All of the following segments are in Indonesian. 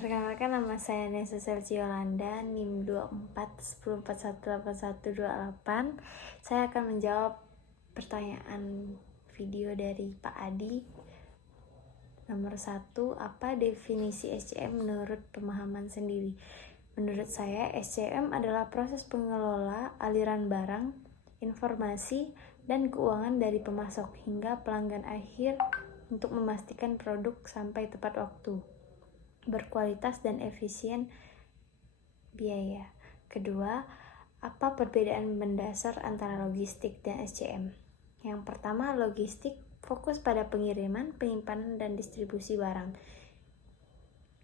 Perkenalkan, nama saya Nesa Selci Yolanda, NIM 24 10418128. Saya akan menjawab pertanyaan video dari Pak Adi. Nomor 1, apa definisi SCM menurut pemahaman sendiri? Menurut saya, SCM adalah proses pengelola aliran barang, informasi, dan keuangan dari pemasok hingga pelanggan akhir untuk memastikan produk sampai tepat waktu, berkualitas dan efisien biaya. Kedua, apa perbedaan mendasar antara logistik dan SCM? Yang pertama, logistik fokus pada pengiriman, penyimpanan, dan distribusi barang.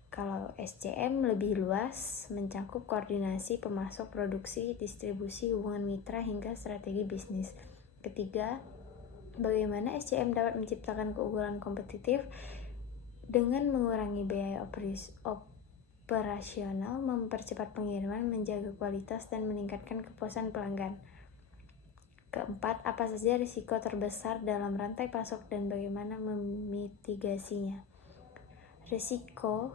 Kalau SCM lebih luas, mencakup koordinasi pemasok, produksi, distribusi, hubungan mitra, hingga strategi bisnis. Ketiga, bagaimana SCM dapat menciptakan keunggulan kompetitif dengan mengurangi biaya operasional, mempercepat pengiriman, menjaga kualitas, dan meningkatkan kepuasan pelanggan. Keempat, apa saja risiko terbesar dalam rantai pasok dan bagaimana memitigasinya? Risiko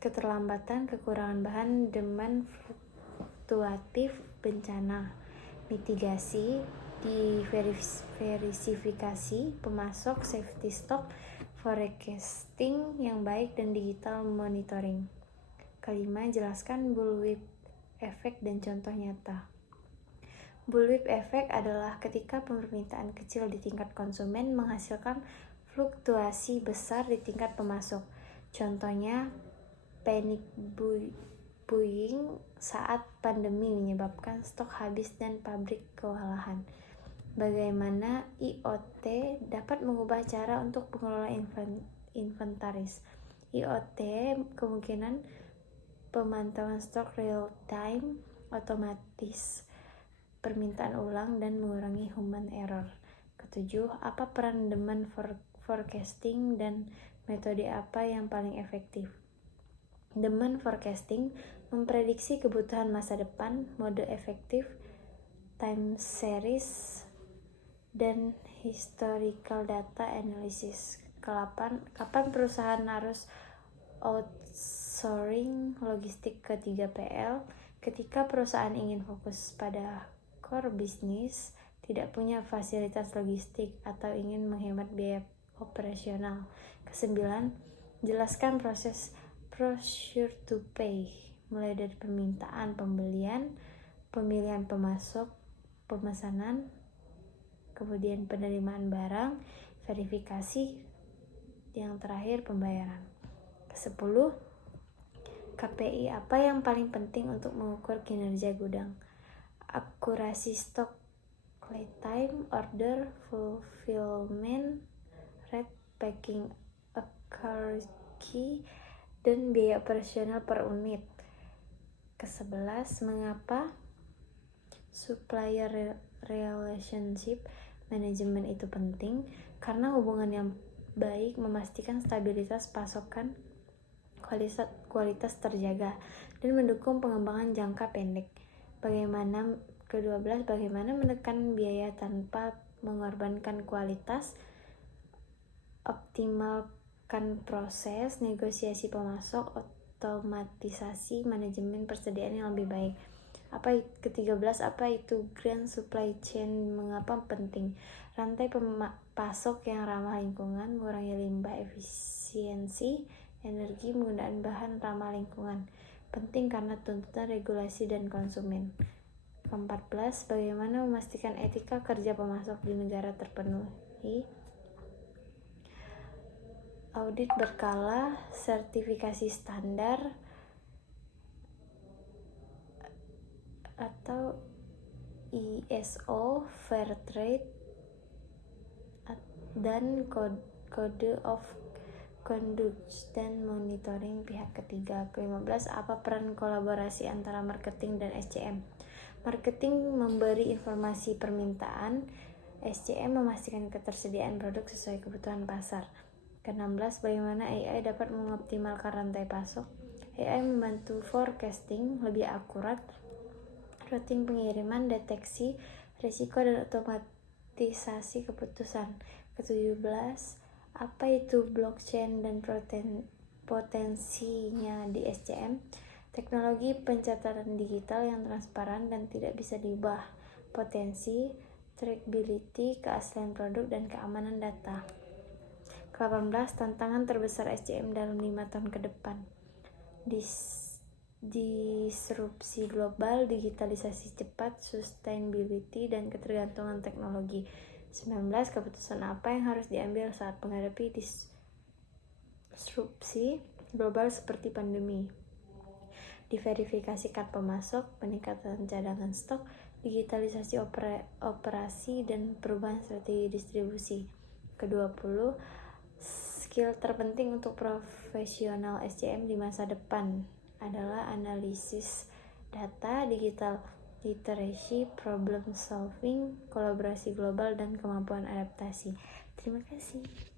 keterlambatan, kekurangan bahan, demand fluktuatif, bencana. Mitigasi, diversifikasi pemasok, safety stock, forecasting yang baik, dan digital monitoring. Kelima, jelaskan bullwhip effect dan contoh nyata. Bullwhip effect adalah ketika permintaan kecil di tingkat konsumen menghasilkan fluktuasi besar di tingkat pemasok. Contohnya, panic buying saat pandemi menyebabkan stok habis dan pabrik kewalahan. Bagaimana IoT dapat mengubah cara untuk mengelola inventaris? IoT kemungkinan pemantauan stok real time, otomatis, permintaan ulang, dan mengurangi human error. Ketujuh, apa peran demand forecasting dan metode apa yang paling efektif? Demand forecasting memprediksi kebutuhan masa depan, mode efektif, time series, dan historical data analysis. Ke-8, kapan perusahaan harus outsourcing logistik ke 3PL? Ketika perusahaan ingin fokus pada core bisnis, tidak punya fasilitas logistik, atau ingin menghemat biaya operasional. Ke-9, jelaskan proses procure to pay, mulai dari permintaan, pembelian, pemilihan pemasok, pemesanan, kemudian penerimaan barang, verifikasi, yang terakhir pembayaran. Ke-10, KPI apa yang paling penting untuk mengukur kinerja gudang? Akurasi stok, lead time, order, fulfillment rate, packing accuracy, dan biaya operasional per unit. Ke-11, mengapa supplier relationship management itu penting? Karena hubungan yang baik memastikan stabilitas pasokan, kualitas terjaga, dan mendukung pengembangan jangka pendek. Ke-12, bagaimana menekan biaya tanpa mengorbankan kualitas? Optimalkan proses, negosiasi pemasok, otomatisasi manajemen persediaan yang lebih baik. Ke-13, apa itu grand supply chain? Mengapa penting? Rantai pasok yang ramah lingkungan, mengurangi limbah, efisiensi energi, penggunaan bahan ramah lingkungan. Penting karena tuntutan regulasi dan konsumen. Ke-14, bagaimana memastikan etika kerja pemasok di negara terpenuhi? Audit berkala, sertifikasi standar, atau ISO, fair trade, dan code of conduct, dan monitoring pihak ketiga. Ke-15, apa peran kolaborasi antara marketing dan SCM? Marketing memberi informasi permintaan, SCM memastikan ketersediaan produk sesuai kebutuhan pasar. Ke-16, bagaimana AI dapat mengoptimalkan rantai pasok? AI membantu forecasting lebih akurat, routing pengiriman, deteksi risiko, dan otomatisasi keputusan. Ke-17, apa itu blockchain dan potensinya di SCM, teknologi pencatatan digital yang transparan dan tidak bisa diubah, potensi, trackability, keaslian produk, dan keamanan data. 18. Tantangan terbesar SCM dalam 5 tahun ke depan. Disrupsi global, digitalisasi cepat, sustainability, dan ketergantungan teknologi. 19. Keputusan apa yang harus diambil saat menghadapi disrupsi global seperti pandemi? Diverifikasi kartu pemasok, peningkatan cadangan stok, digitalisasi operasi, dan perubahan strategi distribusi. Ke-20, skill terpenting untuk profesional SCM di masa depan adalah analisis data, digital literacy, problem solving, kolaborasi global, dan kemampuan adaptasi. Terima kasih.